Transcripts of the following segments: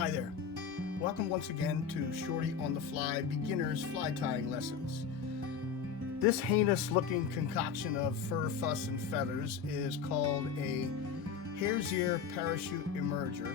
Hi there. Welcome once again to Shorty on the Fly Beginners Fly Tying Lessons. This heinous looking concoction of fur, fuss, and feathers is called a hare's ear parachute emerger,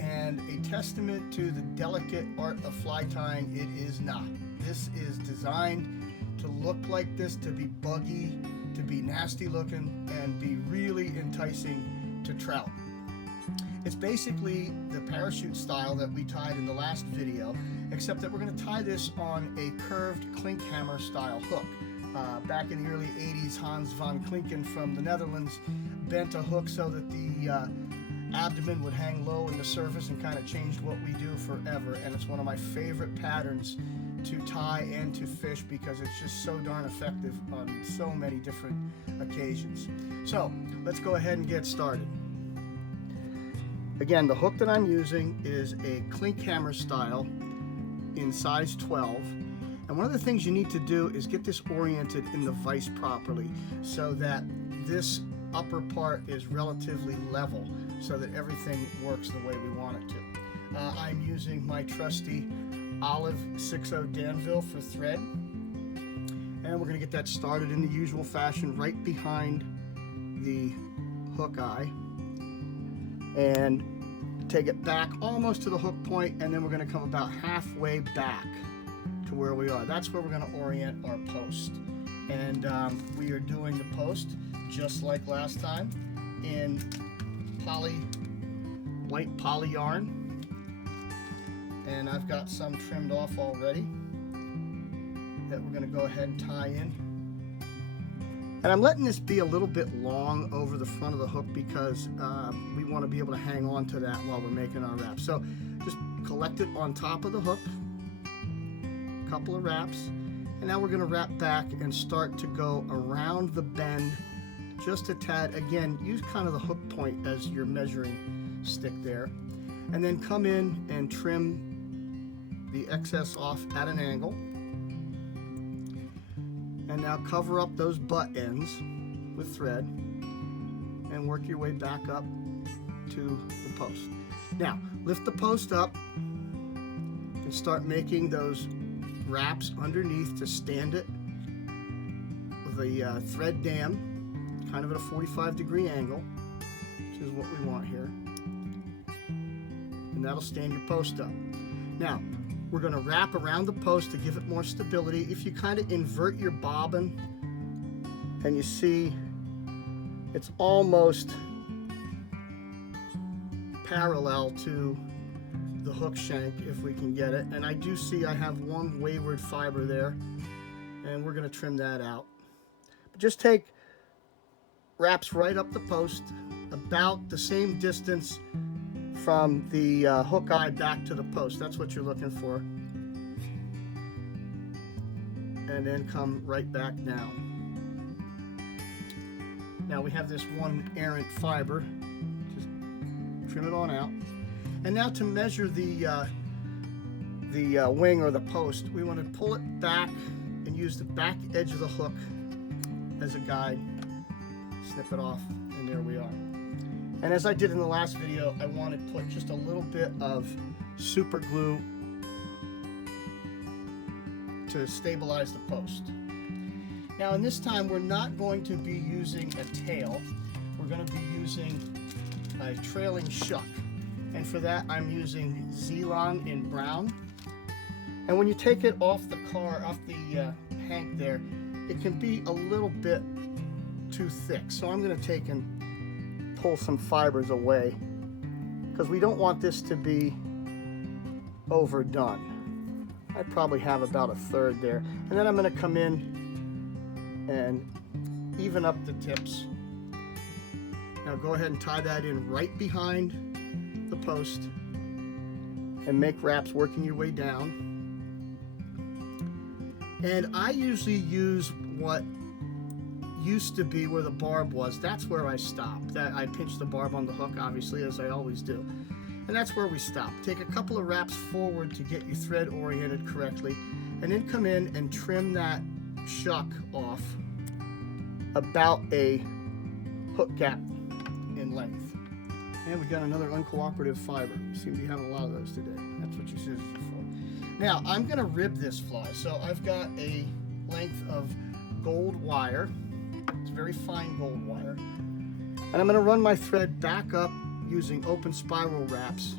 and a testament to the delicate art of fly tying it is not. This is designed to look like this, to be buggy, to be nasty looking, and be really enticing to trout. It's basically the parachute style that we tied in the last video, except that we're going to tie this on a curved Klinkhamer style hook. Back in the early 80s, Hans van Klinken from the Netherlands bent a hook so that the abdomen would hang low in the surface and kind of changed what we do forever. And it's one of my favorite patterns to tie and to fish because it's just so darn effective on so many different occasions. So let's go ahead and get started. Again, the hook that I'm using is a Klinkhamer style in size 12. And one of the things you need to do is get this oriented in the vise properly so that this upper part is relatively level so that everything works the way we want it to. I'm using my trusty olive 6/0 Danville for thread. And we're going to get that started in the usual fashion right behind the hook eye. And take it back almost to the hook point, and then we're going to come about halfway back to where we are. That's where we're going to orient our post. And we are doing the post just like last time in white poly yarn. And I've got some trimmed off already that we're going to go ahead and tie in. And I'm letting this be a little bit long over the front of the hook because we want to be able to hang on to that while we're making our wraps. So just collect it on top of the hook, a couple of wraps, and now we're going to wrap back and start to go around the bend just a tad. Again, use kind of the hook point as your measuring stick there, and then come in and trim the excess off at an angle. And now cover up those butt ends with thread and work your way back up to the post. Now, lift the post up and start making those wraps underneath to stand it with a thread dam, kind of at a 45-degree angle, which is what we want here. And that'll stand your post up. Now, we're going to wrap around the post to give it more stability. If you kind of invert your bobbin and you see it's almost parallel to the hook shank if we can get it. And I do see I have one wayward fiber there, and we're going to trim that out. But just take wraps right up the post about the same distance from the hook eye back to the post. That's what you're looking for. And then come right back down. Now we have this one errant fiber. Just trim it on out. And now to measure the wing or the post, we want to pull it back and use the back edge of the hook as a guide. Snip it off, and there we are. And as I did in the last video, I want to put just a little bit of super glue to stabilize the post. Now in this time, we're not going to be using a tail. We're going to be using a trailing shuck. And for that, I'm using Zelon in brown. And when you take it off the hank there, it can be a little bit too thick. So I'm going to take and pull some fibers away because we don't want this to be overdone. I probably have about a third there. And then I'm going to come in and even up the tips. Now go ahead and tie that in right behind the post and make wraps working your way down. And I usually use what used to be where the barb was. That's where I stopped. I pinched the barb on the hook, obviously, as I always do. And that's where we stop. Take a couple of wraps forward to get your thread oriented correctly, and then come in and trim that shuck off about a hook gap in length. And we got another uncooperative fiber. You seem to be having a lot of those today. That's what your scissors are for. Now, I'm going to rib this fly. So I've got a length of gold wire. It's very fine gold wire. And I'm going to run my thread back up using open spiral wraps.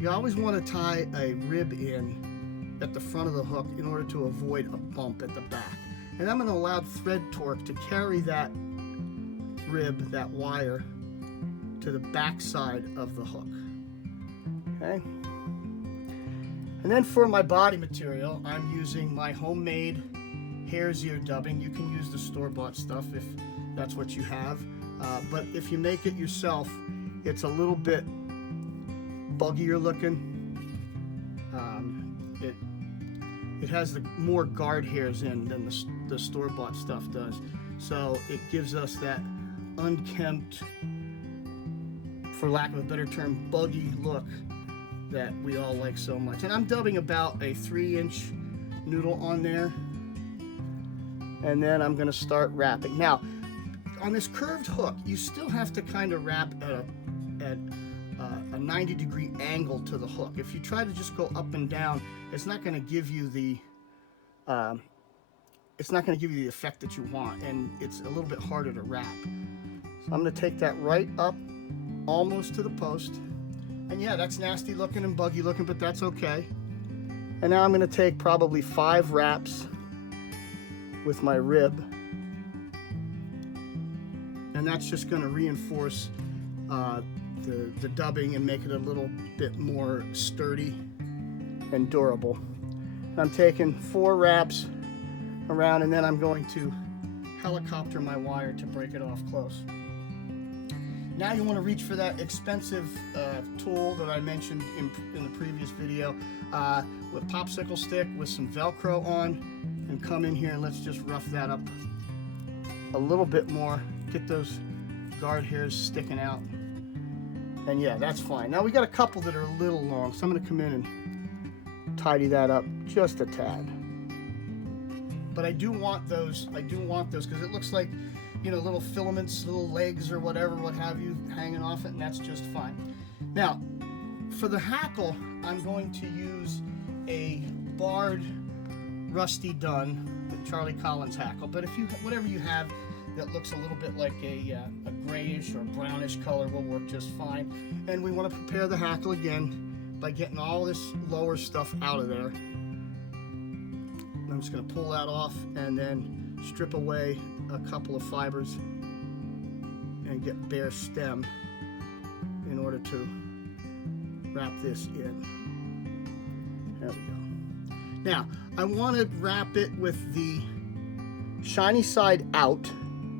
You always want to tie a rib in at the front of the hook in order to avoid a bump at the back. And I'm going to allow thread torque to carry that rib, that wire, to the back side of the hook. Okay? And then for my body material, I'm using my homemade hare's ear dubbing. You can use the store-bought stuff if that's what you have. But if you make it yourself, it's a little bit buggier looking. It has the more guard hairs in than the store-bought stuff does. So it gives us that unkempt, for lack of a better term, buggy look that we all like so much. And I'm dubbing about a 3-inch noodle on there. And then I'm gonna start wrapping. Now, on this curved hook, you still have to kind of wrap at a 90-degree angle to the hook. If you try to just go up and down, it's not gonna give you the effect that you want, and it's a little bit harder to wrap. So I'm gonna take that right up almost to the post. And yeah, that's nasty looking and buggy looking, but that's okay. And now I'm going to take probably 5 wraps with my rib. And that's just going to reinforce the dubbing and make it a little bit more sturdy and durable. I'm taking 4 wraps around, and then I'm going to helicopter my wire to break it off close. Now you want to reach for that expensive tool that I mentioned in the previous video with popsicle stick with some Velcro on, and come in here and let's just rough that up a little bit more. Get those guard hairs sticking out. And yeah, that's fine. Now we got a couple that are a little long, so I'm going to come in and tidy that up just a tad. But I do want those because it looks like, you know, little filaments, little legs or whatever, what have you, hanging off it, and that's just fine. Now, for the hackle, I'm going to use a barred rusty dun, the Charlie Collins hackle. But if you, whatever you have that looks a little bit like a grayish or brownish color will work just fine. And we want to prepare the hackle again by getting all this lower stuff out of there. I'm just going to pull that off and then strip away a couple of fibers and get bare stem in order to wrap this in. There we go. Now, I want to wrap it with the shiny side out,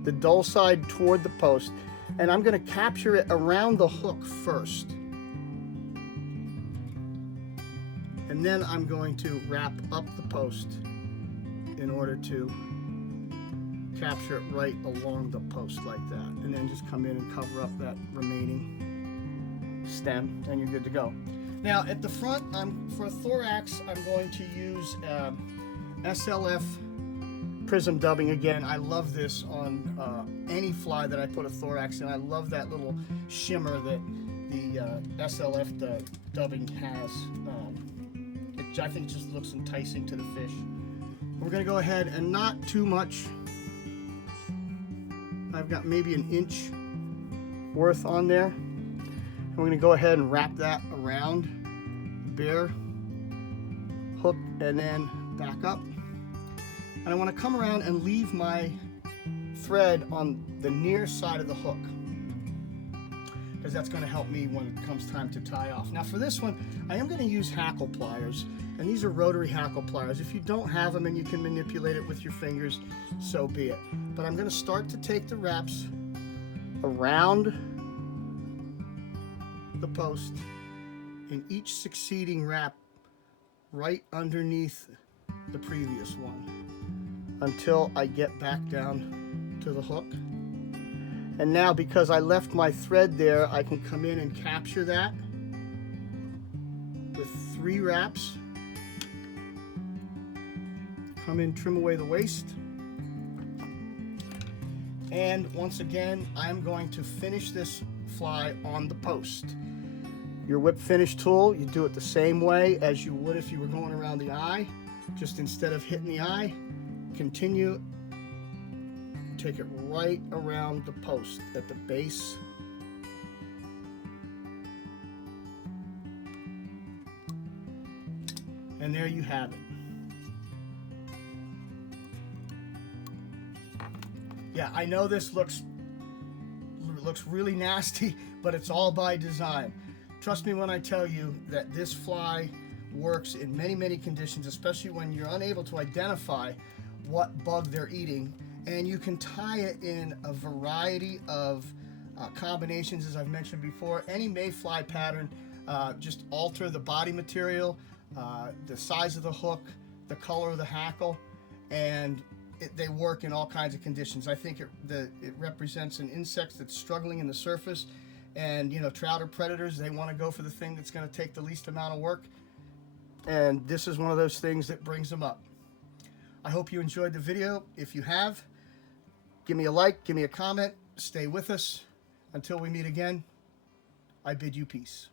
the dull side toward the post, and I'm going to capture it around the hook first. And then I'm going to wrap up the post in order to capture it right along the post like that, and then just come in and cover up that remaining stem, and you're good to go. Now at the front, for a thorax, I'm going to use SLF prism dubbing again. I love this on any fly that I put a thorax in. I love that little shimmer that the SLF dubbing has. I think it just looks enticing to the fish. We're going to go ahead and not too much. I've got maybe an inch worth on there. And we're going to go ahead and wrap that around the bare hook and then back up. And I want to come around and leave my thread on the near side of the hook, because that's going to help me when it comes time to tie off. Now for this one, I am going to use hackle pliers, and these are rotary hackle pliers. If you don't have them and you can manipulate it with your fingers, so be it. But I'm going to start to take the wraps around the post, in each succeeding wrap right underneath the previous one until I get back down to the hook. And now, because I left my thread there, I can come in and capture that with 3 wraps. Come in, trim away the waste. And once again, I'm going to finish this fly on the post. Your whip finish tool, you do it the same way as you would if you were going around the eye. Just instead of hitting the eye, continue, take it right around the post at the base. And there you have it. Yeah, I know this looks really nasty, but it's all by design. Trust me when I tell you that this fly works in many, many conditions, especially when you're unable to identify what bug they're eating. And you can tie it in a variety of combinations, as I've mentioned before. Any mayfly pattern, just alter the body material, the size of the hook, the color of the hackle, and they work in all kinds of conditions. I think it represents an insect that's struggling in the surface, and you know, trout or predators, they want to go for the thing that's going to take the least amount of work, and this is one of those things that brings them up. I hope you enjoyed the video. If you have, give me a like, give me a comment, stay with us. Until we meet again, I bid you peace.